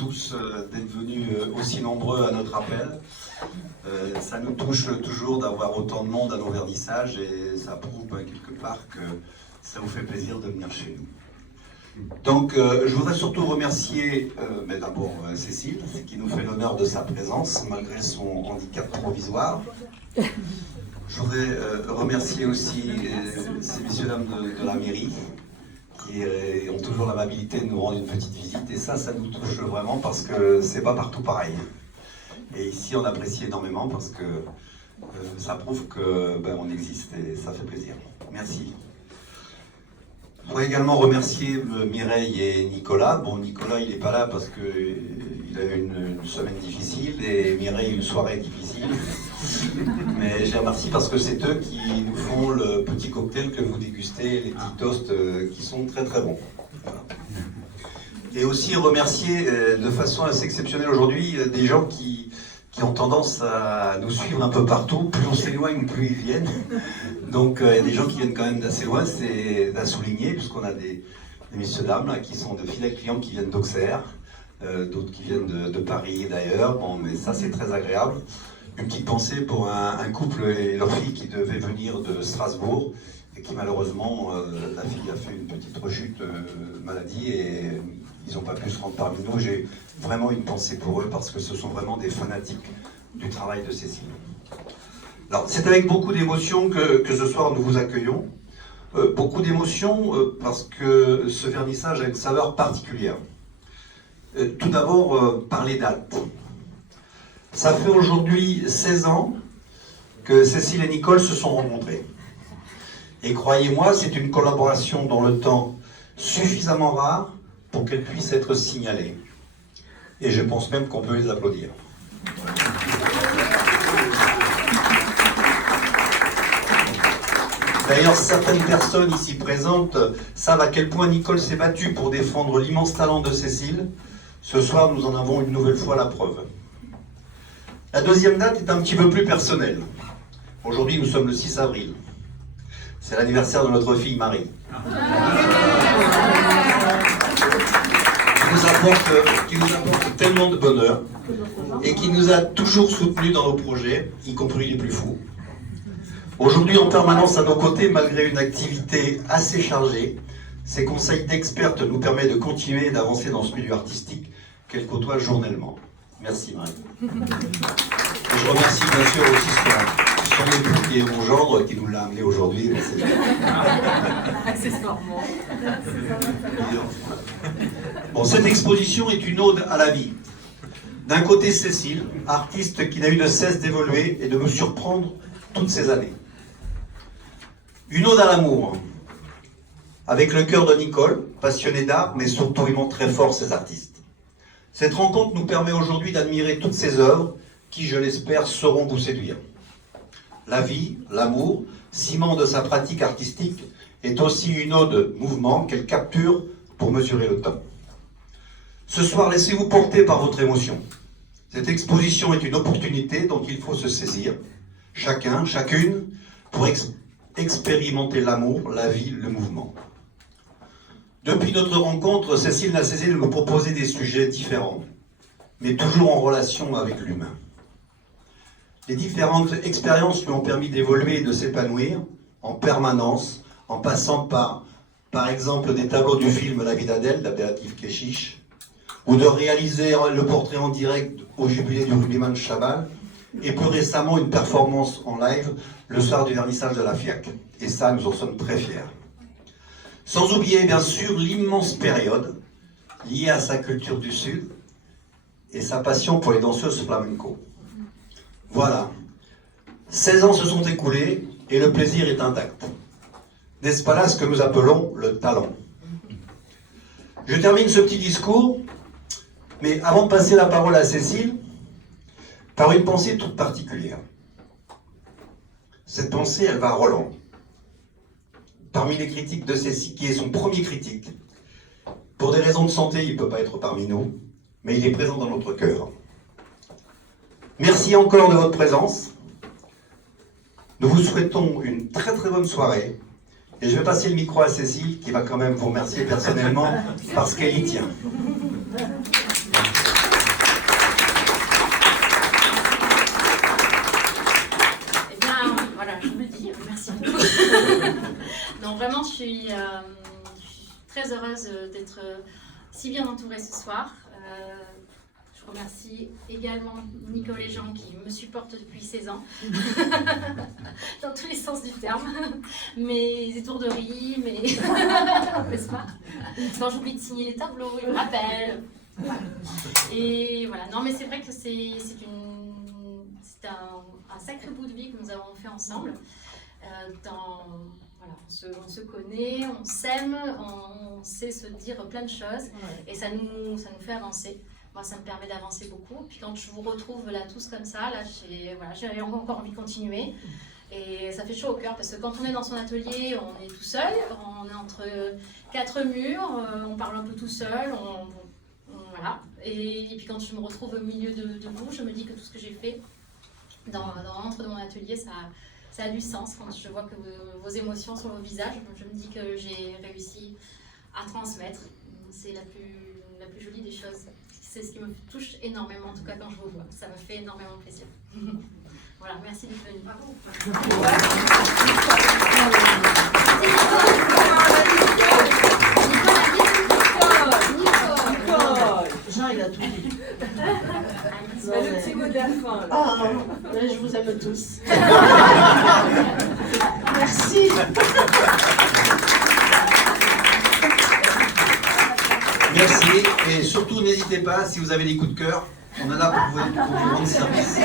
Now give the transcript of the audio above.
tous d'être venus aussi nombreux à notre appel. Ça nous touche toujours d'avoir autant de monde à nos vernissages et ça prouve quelque part que ça vous fait plaisir de venir chez nous. Donc je voudrais surtout remercier d'abord Cécile qui nous fait l'honneur de sa présence malgré son handicap provisoire. Je voudrais remercier aussi ces messieurs dames de la mairie qui ont toujours l'amabilité de nous rendre une petite visite et ça nous touche vraiment parce que c'est pas partout pareil. Et ici on apprécie énormément parce que ça prouve que on existe et ça fait plaisir. Merci. Je voudrais également remercier Mireille et Nicolas. Bon, Nicolas il n'est pas là parce qu'il a eu une semaine difficile et Mireille une soirée difficile. Mais je les remercie parce que c'est eux qui nous font le petit cocktail que vous dégustez, les petits toasts qui sont très très bons. Voilà. Et aussi remercier de façon assez exceptionnelle aujourd'hui des gens qui ont tendance à nous suivre un peu partout. Plus on s'éloigne, plus ils viennent. Donc il y a des gens qui viennent quand même d'assez loin, c'est à souligner, puisqu'on a des messieurs dames là, qui sont de fidèles clients qui viennent d'Auxerre, d'autres qui viennent de Paris d'ailleurs. Bon, mais ça c'est très agréable. Une petite pensée pour un couple et leur fille qui devaient venir de Strasbourg et qui malheureusement, la fille a fait une petite rechute maladie et ils n'ont pas pu se rendre parmi nous. J'ai vraiment une pensée pour eux parce que ce sont vraiment des fanatiques du travail de Cécile. Alors c'est avec beaucoup d'émotion que ce soir nous vous accueillons. Beaucoup d'émotion parce que ce vernissage a une saveur particulière. Tout d'abord par les dates. Ça fait aujourd'hui 16 ans que Cécile et Nicole se sont rencontrées. Et croyez-moi, c'est une collaboration dans le temps suffisamment rare pour qu'elle puisse être signalée. Et je pense même qu'on peut les applaudir. D'ailleurs, certaines personnes ici présentes savent à quel point Nicole s'est battue pour défendre l'immense talent de Cécile. Ce soir, nous en avons une nouvelle fois la preuve. La deuxième date est un petit peu plus personnelle. Aujourd'hui, nous sommes le 6 avril. C'est l'anniversaire de notre fille Marie. Qui nous apporte tellement de bonheur et qui nous a toujours soutenus dans nos projets, y compris les plus fous. Aujourd'hui, en permanence à nos côtés, malgré une activité assez chargée, ses conseils d'experte nous permettent de continuer et d'avancer dans ce milieu artistique qu'elle côtoie journellement. Merci Marie. Et je remercie bien sûr aussi son époux qui est mon gendre qui nous l'a amené aujourd'hui. Accessoirement. Bon, cette exposition est une ode à la vie. D'un côté Cécile, artiste qui n'a eu de cesse d'évoluer et de me surprendre toutes ces années. Une ode à l'amour, avec le cœur de Nicole, passionnée d'art, mais surtout aimant très fort ses artistes. Cette rencontre nous permet aujourd'hui d'admirer toutes ces œuvres qui, je l'espère, sauront vous séduire. La vie, l'amour, ciment de sa pratique artistique, est aussi une ode mouvement qu'elle capture pour mesurer le temps. Ce soir, laissez-vous porter par votre émotion. Cette exposition est une opportunité dont il faut se saisir, chacun, chacune, pour expérimenter l'amour, la vie, le mouvement. Depuis notre rencontre, Cécile n'a cessé de nous proposer des sujets différents, mais toujours en relation avec l'humain. Les différentes expériences lui ont permis d'évoluer et de s'épanouir en permanence, en passant par exemple, des tableaux du film La vie d'Adèle, d'Abdelatif Kechiche, ou de réaliser le portrait en direct au jubilé du rugbyman Chabal, et plus récemment une performance en live le soir du vernissage de la FIAC. Et ça, nous en sommes très fiers. Sans oublier bien sûr l'immense période liée à sa culture du Sud et sa passion pour les danseuses flamenco. Voilà, 16 ans se sont écoulés et le plaisir est intact. N'est-ce pas là ce que nous appelons le talent? Je termine ce petit discours, mais avant de passer la parole à Cécile, par une pensée toute particulière. Cette pensée, elle va à Roland. Parmi les critiques de Cécile, qui est son premier critique. Pour des raisons de santé, il ne peut pas être parmi nous, mais il est présent dans notre cœur. Merci encore de votre présence. Nous vous souhaitons une très très bonne soirée. Et je vais passer le micro à Cécile, qui va quand même vous remercier personnellement, parce qu'elle y tient. non, je suis très heureuse d'être si bien entourée ce soir. Je remercie également Nicole et Jean qui me supportent depuis 16 ans, dans tous les sens du terme. Mes étourderies, n'est-ce pas? Quand j'oublie de signer les tableaux, ils me rappellent. Et voilà, non mais c'est vrai que c'est un sacré bout de vie que nous avons fait ensemble. Voilà, on se connaît, on s'aime, on sait se dire plein de choses et ça nous fait avancer. Moi, ça me permet d'avancer beaucoup. Puis quand je vous retrouve là tous comme ça, là, j'ai encore envie de continuer. Et ça fait chaud au cœur parce que quand on est dans son atelier, on est tout seul, on est entre 4 murs, on parle un peu tout seul, voilà. Et puis quand je me retrouve au milieu de vous, je me dis que tout ce que j'ai fait dans l'entre de mon atelier, ça a du sens. Quand je vois que vos émotions sur vos visages, je me dis que j'ai réussi à transmettre. C'est la plus jolie des choses. C'est ce qui me touche énormément, en tout cas quand je vous vois. Ça me fait énormément plaisir. Voilà, merci d'être venu. Bravo. Jean, il a tout dit. Le petit mot de la fin. Je vous aime tous. Merci. Merci, et surtout n'hésitez pas, si vous avez des coups de cœur, on est là pour vous rendre service.